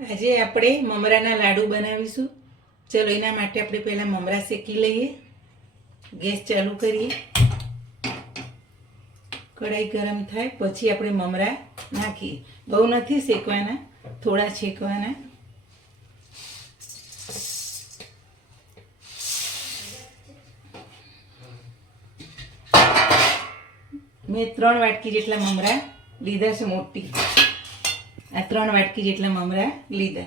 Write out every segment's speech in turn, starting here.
આજે આપણે મમરાના લાડુ બનાવીશું. ચલો, એના માટે આપણે પહેલાં મમરા શેકી લઈએ. ગેસ ચાલુ કરીએ. કઢાઈ ગરમ થાય, પછી આપણે મમરા નાખીએ. બહુ નથી શેકવાના, થોડા શેકવાના. મેં ત્રણ વાટકી જેટલા મમરા લીધા છે મોટી. આ ત્રણ વાટકી જેટલા મમરા લીધા.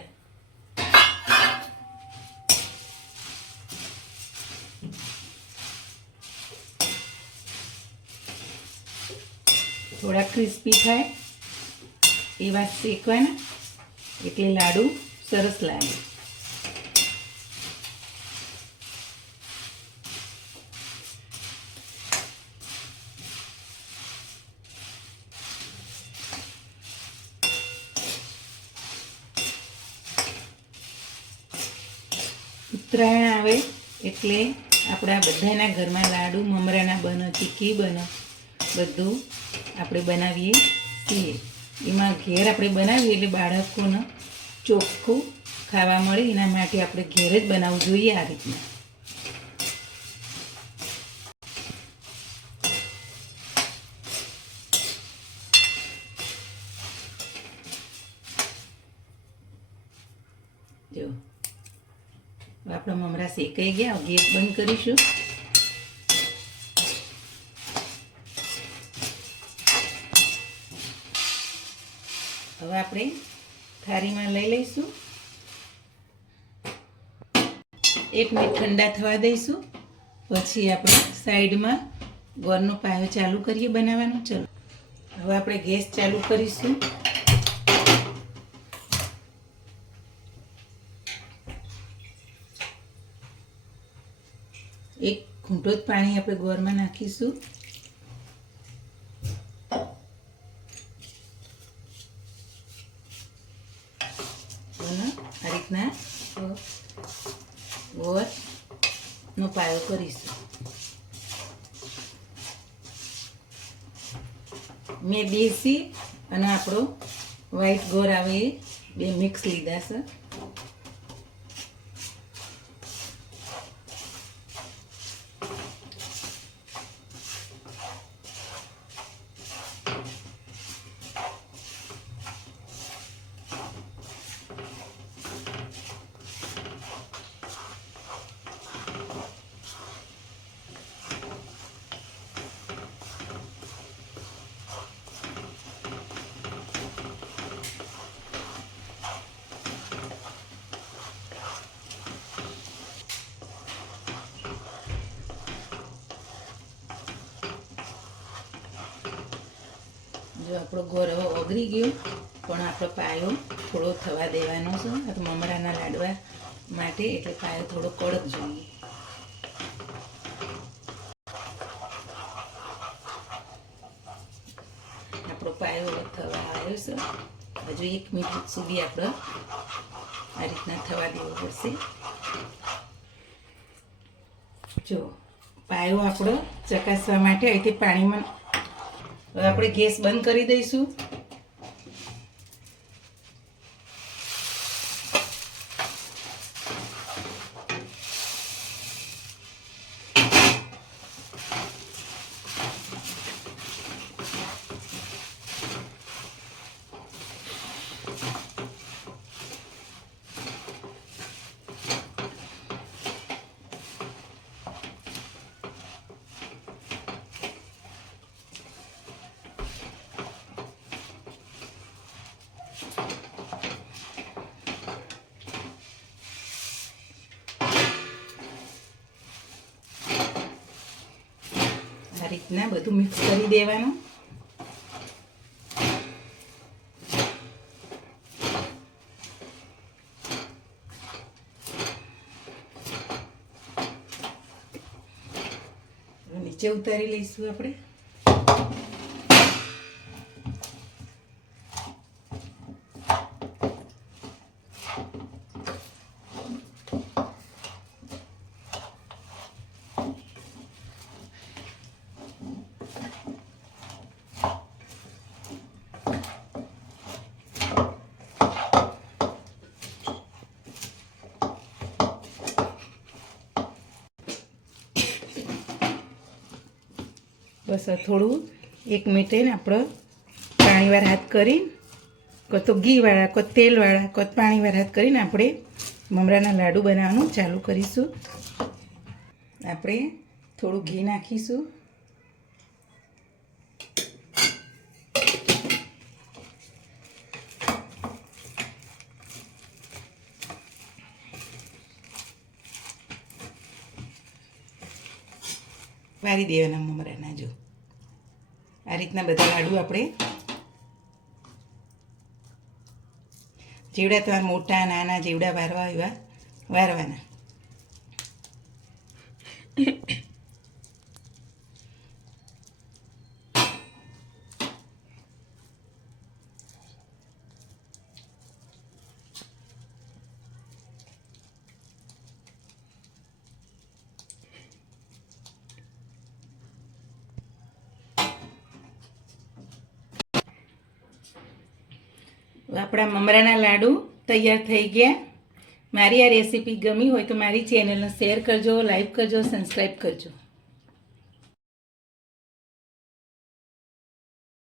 થોડા ક્રિસ્પી થાય. એવા શેકવાના. એટલે લાડુ સરસ લાગે. ઉત્તરાયણ આવે એટલે આપણા બધાના ઘરમાં લાડુ, મમરાના બનો, ચીકી બનો, બધું આપણે બનાવીએ છીએ. એમાં ઘેર આપણે બનાવીએ એટલે બાળકોને ચોખ્ખું ખાવા મળે, એના માટે આપણે ઘેર જ બનાવવું જોઈએ આ રીતના. જો. આપણા મમરા શેકાઈ ગયા. ગેસ બંધ કરીશું. હવે આપણે થાળીમાં લઈ લઈશું. એક મિનિટ ઠંડા થવા દઈશું. પછી આપણે સાઈડમાં ગોળનો પાયો ચાલુ કરીએ બનાવવાનું. ચલો. હવે આપણે ગેસ ચાલુ કરીશું. એક ઘૂંટો જ પાણી આપણે ગોળમાં નાખીશું. આ રીતના ગોળનો પાયો કરીશું. મેં દેશી અને આપણો વ્હાઈટ ગોળ આવે એ બે મિક્સ લીધા છે. આપણો હવે ઓગળી ગયો, પણ આપણો પાયો થોડો થવા દેવાનો છે. આ તો મમરાના લાડવા માટે, એટલે પાયો થોડો કડક જોઈએ. આપણો પાયો થવા આવ્યો છે. હજુ એક મિનિટ સુધી આપણે આ રીતના થવા દેવો પડશે. જો, પાયો આપણો ચકાસવા માટે અહીંથી પાણીમાં હવે આપણે ગેસ બંધ કરી દઈશું આ રીતના બધું મિક્સ કરી દેવાનું. નીચે ઉતારી લઈશું આપણે. બસ થોડું એક મિનિટ આપણો પાણીવાર હાથ કરી, કો ઘીવાળા, કો તેલવાળા, કો પાણીવાર હાથ કરીને આપણે મમરાના લાડુ બનાવવાનું ચાલુ કરીશું. આપણે થોડું ઘી નાખીશું. વારી દેવાના મમરાના જો. આ રીતના બધા લાડુ આપણે જેવડા તમારા મોટા, નાના જેવડા વારવા એવા વારવાના. આપણા મમરાના લાડુ તૈયાર થઈ ગયા. મારી આ રેસીપી ગમી હોય તો મારી ચેનલને શેર કરજો લાઈક કરજો સબસ્ક્રાઈબ કરજો.